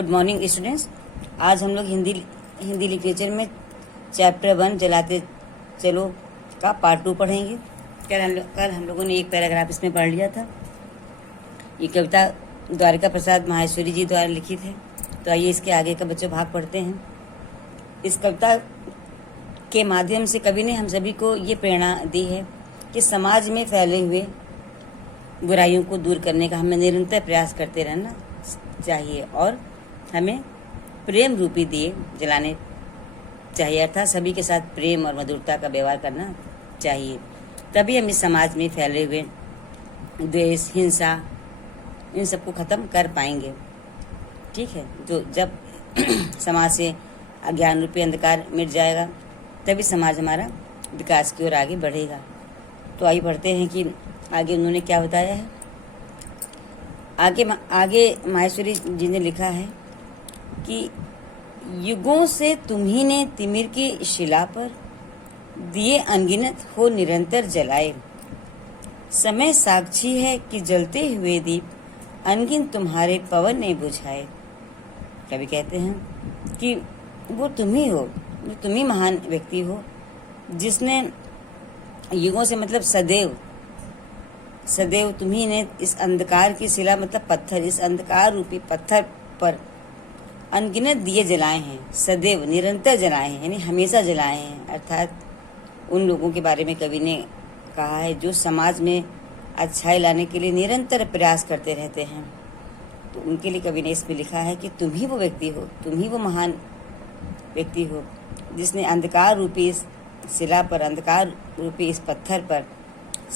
Good morning students. आज हम लोग हिंदी लिटरेचर में चैप्टर 1 जलाते चलो का पार्ट 2 पढ़ेंगे। कल हम लोगों ने एक पैराग्राफ इसमें पढ़ लिया था। ये कविता द्वारिका प्रसाद माहेश्वरी जी द्वारा लिखित है। तो आइए इसके आगे का बच्चों भाग पढ़ते हैं। इस कविता के माध्यम से कवि ने हम सभी को ये प्रेरणा दी है कि समाज में फैले हुए बुराइयों को दूर करने का हमें निरंतर प्रयास करते रहना चाहिए और हमें प्रेम रूपी दिए जलाने चाहिए, अर्थात सभी के साथ प्रेम और मधुरता का व्यवहार करना चाहिए। तभी हम इस समाज में फैले हुए द्वेष, हिंसा, इन सबको ख़त्म कर पाएंगे। ठीक है, जो जब समाज से अज्ञान रूपी अंधकार मिट जाएगा तभी समाज हमारा विकास की ओर आगे बढ़ेगा। तो आइए पढ़ते हैं कि आगे उन्होंने क्या बताया है। आगे माहेश्वरी जी ने लिखा है कि युगों से तुम्ही ने तिमिर की शिला पर दिए अनगिनत हो निरंतर जलाए। समय साक्षी है कि जलते हुए दीप अनगिन तुम्हारे पवन ने बुझाए। कवि कहते हैं कि वो तुम ही हो, तुम ही महान व्यक्ति हो जिसने युगों से मतलब सदैव तुम्ही ने इस अंधकार की शिला मतलब पत्थर, इस अंधकार रूपी पत्थर पर अनगिनत दिए जलाए हैं, सदैव निरंतर जलाए हैं, यानी हमेशा जलाए हैं। अर्थात उन लोगों के बारे में कवि ने कहा है जो समाज में अच्छाई लाने के लिए निरंतर प्रयास करते रहते हैं। तो उनके लिए कवि ने इसमें लिखा है कि तुम ही वो व्यक्ति हो, तुम ही वो महान व्यक्ति हो जिसने अंधकार रूपी इस शिला पर, अंधकार रूपी इस पत्थर पर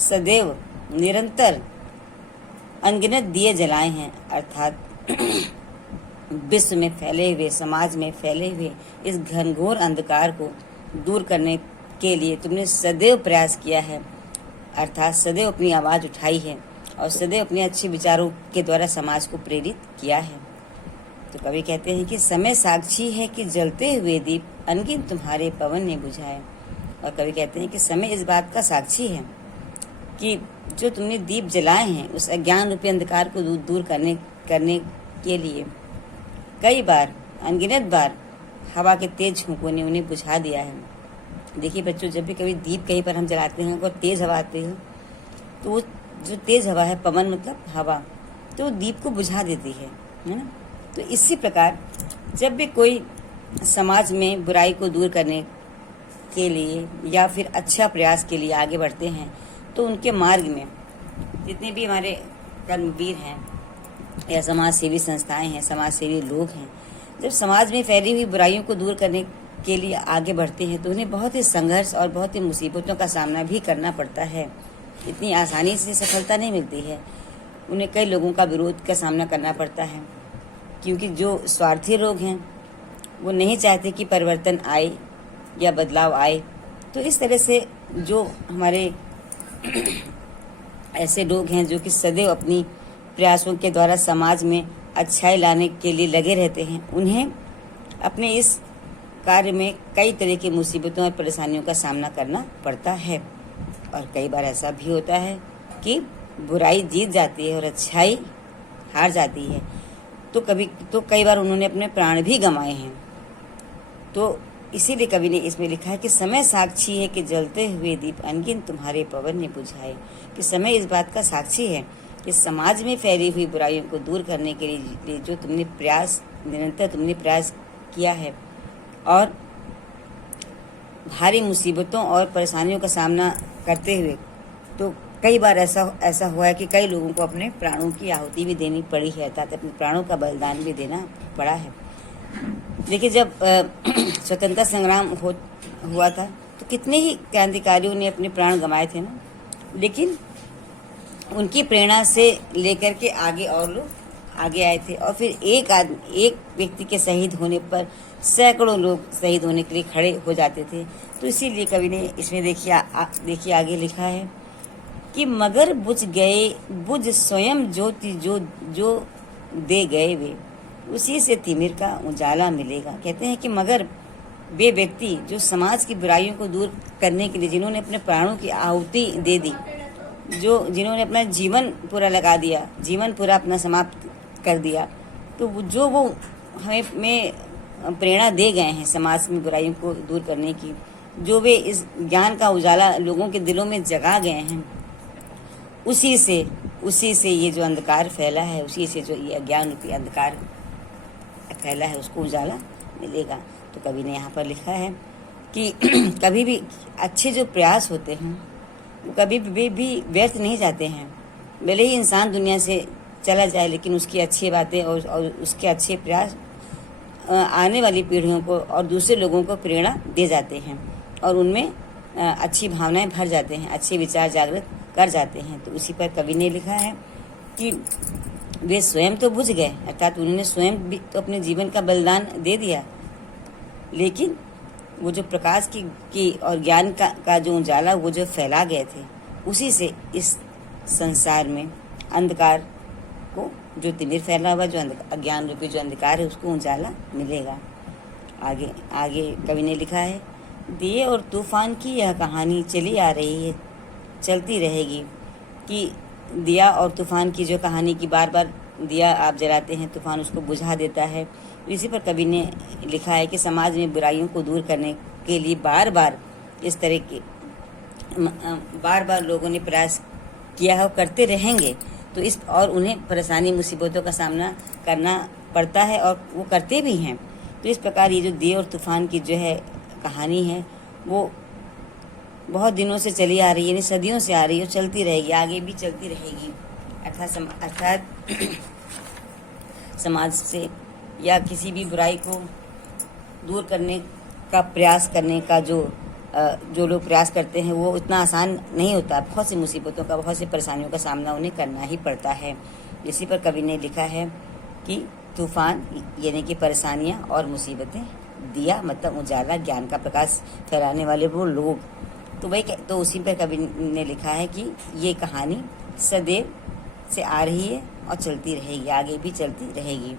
सदैव निरंतर अनगिनत दिए जलाए हैं। अर्थात विश्व में फैले हुए, समाज में फैले हुए इस घनघोर अंधकार को दूर करने के लिए तुमने सदैव प्रयास किया है, अर्थात सदैव अपनी आवाज़ उठाई है और सदैव अपने अच्छे विचारों के द्वारा समाज को प्रेरित किया है। तो कवि कहते हैं कि समय साक्षी है कि जलते हुए दीप अनगिन तुम्हारे पवन ने बुझाए। और कवि कहते हैं कि समय इस बात का साक्षी है कि जो तुमने दीप जलाए हैं उस अज्ञान रूपी अंधकार को दूर करने के लिए कई बार, अनगिनत बार हवा के तेज झोंकों ने उन्हें बुझा दिया है। देखिए बच्चों, जब भी कभी दीप कहीं पर हम जलाते हैं और तेज हवा आती है तो वो जो तेज हवा है, पवन मतलब हवा, तो दीप को बुझा देती है ना। तो इसी प्रकार जब भी कोई समाज में बुराई को दूर करने के लिए या फिर अच्छा प्रयास के लिए आगे बढ़ते हैं तो उनके मार्ग में जितने भी हमारे कर्मवीर हैं या समाज सेवी संस्थाएं हैं, समाज सेवी लोग हैं, जब समाज में फैली हुई बुराइयों को दूर करने के लिए आगे बढ़ते हैं तो उन्हें बहुत ही संघर्ष और बहुत ही मुसीबतों का सामना भी करना पड़ता है। इतनी आसानी से सफलता नहीं मिलती है, उन्हें कई लोगों का विरोध का सामना करना पड़ता है क्योंकि जो स्वार्थी लोग हैं वो नहीं चाहते कि परिवर्तन आए या बदलाव आए। तो इस तरह से जो हमारे ऐसे लोग हैं जो कि सदैव अपनी प्रयासों के द्वारा समाज में अच्छाई लाने के लिए लगे रहते हैं, उन्हें अपने इस कार्य में कई तरह की मुसीबतों और परेशानियों का सामना करना पड़ता है। और कई बार ऐसा भी होता है कि बुराई जीत जाती है और अच्छाई हार जाती है। तो कई बार उन्होंने अपने प्राण भी गंवाए हैं। तो इसीलिए कवि ने इसमें लिखा है कि समय साक्षी है कि जलते हुए दीप अनगिन तुम्हारे पवन ने बुझाए। कि समय इस बात का साक्षी है कि समाज में फैली हुई बुराइयों को दूर करने के लिए जो निरंतर तुमने प्रयास किया है और भारी मुसीबतों और परेशानियों का सामना करते हुए तो कई बार ऐसा हुआ है कि कई लोगों को अपने प्राणों की आहुति भी देनी पड़ी है, अर्थात अपने प्राणों का बलिदान भी देना पड़ा है। देखिए, जब स्वतंत्रता संग्राम हुआ था तो कितने ही क्रांतिकारियों ने अपने प्राण गंवाए थे ना, लेकिन उनकी प्रेरणा से लेकर के आगे और लोग आगे आए थे और फिर एक व्यक्ति के शहीद होने पर सैकड़ों लोग शहीद होने के लिए खड़े हो जाते थे। तो इसीलिए कवि ने इसमें देखिए आगे लिखा है कि मगर बुझ स्वयं ज्योति जो दे गए वे, उसी से तिमिर का उजाला मिलेगा। कहते हैं कि मगर वे व्यक्ति जो समाज की बुराइयों को दूर करने के लिए जिन्होंने अपने प्राणों की आहुति दे दी, जिन्होंने अपना जीवन पूरा लगा दिया, जीवन पूरा अपना समाप्त कर दिया, तो जो वो हमें प्रेरणा दे गए हैं समाज में बुराइयों को दूर करने की, जो वे इस ज्ञान का उजाला लोगों के दिलों में जगा गए हैं, उसी से ये जो अंधकार फैला है, उसी से जो ये अज्ञान रूपी अंधकार फैला है, उसको उजाला मिलेगा। तो कवि ने यहाँ पर लिखा है कि कभी भी अच्छे जो प्रयास होते हैं वो कभी भी व्यर्थ नहीं जाते हैं। भले ही इंसान दुनिया से चला जाए, लेकिन उसकी अच्छी बातें और उसके अच्छे प्रयास आने वाली पीढ़ियों को और दूसरे लोगों को प्रेरणा दे जाते हैं और उनमें अच्छी भावनाएं भर जाते हैं, अच्छे विचार जागृत कर जाते हैं। तो उसी पर कवि ने लिखा है कि वे स्वयं तो बुझ गए, अर्थात उन्होंने स्वयं भी तो अपने जीवन का बलिदान दे दिया, लेकिन वो जो प्रकाश की और ज्ञान का जो उजाला वो जो फैला गए थे, उसी से इस संसार में अंधकार को जो तिमिर फैला हुआ, जो अज्ञान रूपी जो अंधकार है, उसको उजाला मिलेगा। आगे कवि ने लिखा है, दिए और तूफान की यह कहानी चली आ रही है, चलती रहेगी। कि दिया और तूफान की जो कहानी की बार बार दिया आप जलाते हैं, तूफान उसको बुझा देता है। इसी पर कवि ने लिखा है कि समाज में बुराइयों को दूर करने के लिए बार बार इस तरह के लोगों ने प्रयास किया है और करते रहेंगे। तो इस और उन्हें परेशानी मुसीबतों का सामना करना पड़ता है और वो करते भी हैं। तो इस प्रकार ये जो दिए और तूफान की जो है कहानी है, वो बहुत दिनों से चली आ रही है, यानी सदियों से आ रही है और चलती रहेगी, आगे भी चलती रहेगी। अर्थात समाज से या किसी भी बुराई को दूर करने का प्रयास करने का जो लोग प्रयास करते हैं, वो इतना आसान नहीं होता। बहुत सी मुसीबतों का, बहुत सी परेशानियों का सामना उन्हें करना ही पड़ता है। इसी पर कवि ने लिखा है कि तूफान यानी कि परेशानियां और मुसीबतें, दिया मतलब उजाला, ज्ञान का प्रकाश फैलाने वाले वो लोग। तो उसी पर कवि ने लिखा है कि ये कहानी सदैव से आ रही है और चलती रहेगी, आगे भी चलती रहेगी।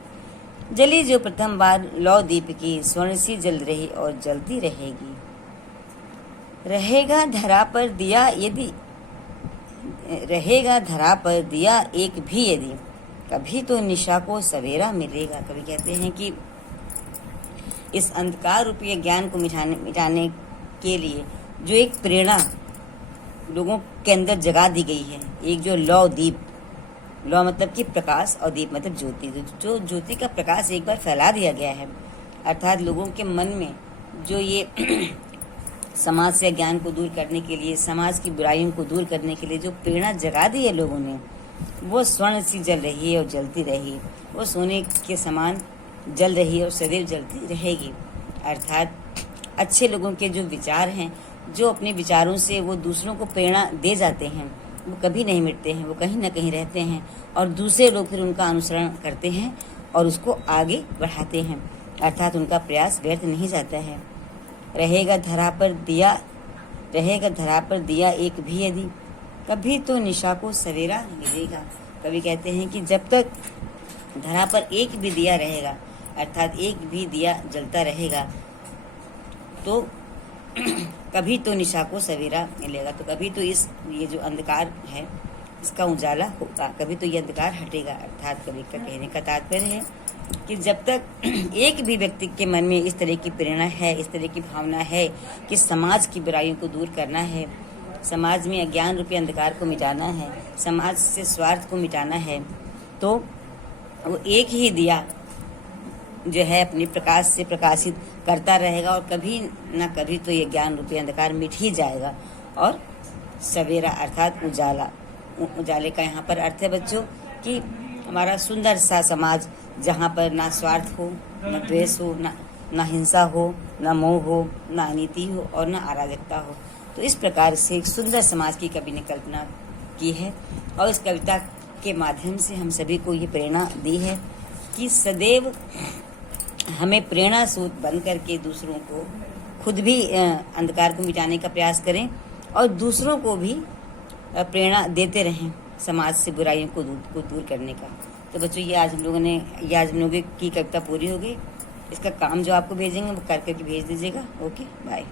जली जो प्रथम बार लौ दीप की, स्वर्ण सी जल रही और जलती रहेगी। रहेगा धरा पर दिया एक भी यदि, कभी तो निशा को सवेरा मिलेगा। कवि कहते हैं कि इस अंधकार रूपी ज्ञान को मिटाने के लिए जो एक प्रेरणा लोगों के अंदर जगा दी गई है, एक जो लौ दीप, लौ मतलब कि प्रकाश और दीप मतलब ज्योति, जो ज्योति का प्रकाश एक बार फैला दिया गया है, अर्थात लोगों के मन में जो ये समाज से ज्ञान को दूर करने के लिए, समाज की बुराइयों को दूर करने के लिए जो प्रेरणा जगा दी है लोगों ने, वो स्वर्ण सी जल रही है और जलती रही, वो सोने के समान जल रही है और सदैव जलती रहेगी। अर्थात अच्छे लोगों के जो विचार हैं, जो अपने विचारों से वो दूसरों को प्रेरणा दे जाते हैं, वो कभी नहीं मिटते हैं, वो कहीं ना कहीं रहते हैं और दूसरे लोग फिर उनका अनुसरण करते हैं और उसको आगे बढ़ाते हैं। अर्थात उनका प्रयास व्यर्थ नहीं जाता है। रहेगा धरा पर दिया एक भी यदि, कभी तो निशा को सवेरा मिलेगा। कवि कहते हैं कि जब तक धरा पर एक भी दिया रहेगा, अर्थात एक भी दिया जलता रहेगा, तो कभी तो निशा को सवेरा मिलेगा। तो कभी तो ये जो अंधकार है, इसका उजाला होगा, कभी तो ये अंधकार हटेगा। अर्थात कवि का कहने का तात्पर्य है कि जब तक एक भी व्यक्ति के मन में इस तरह की प्रेरणा है, इस तरह की भावना है कि समाज की बुराइयों को दूर करना है, समाज में अज्ञान रूपी अंधकार को मिटाना है, समाज से स्वार्थ को मिटाना है, तो वो एक ही दिया जो है अपने प्रकाश से प्रकाशित करता रहेगा और कभी ना कभी तो ये ज्ञान रूपी अंधकार मिट ही जाएगा और सवेरा अर्थात उजाले का यहाँ पर अर्थ है बच्चों कि हमारा सुंदर सा समाज, जहाँ पर ना स्वार्थ हो, ना द्वेष हो, ना हिंसा हो, ना मोह हो, ना अनीति हो और ना अराजकता हो। तो इस प्रकार से एक सुंदर समाज की कवि ने कल्पना की है और इस कविता के माध्यम से हम सभी को ये प्रेरणा दी है कि सदैव हमें प्रेरणा सूत बन करके दूसरों को, खुद भी अंधकार को मिटाने का प्रयास करें और दूसरों को भी प्रेरणा देते रहें समाज से बुराइयों को दूर करने का। तो बच्चों ये आज हम लोगों की कविता पूरी हो गई। इसका काम जो आपको भेजेंगे वो करके भेज दीजिएगा। Okay, bye.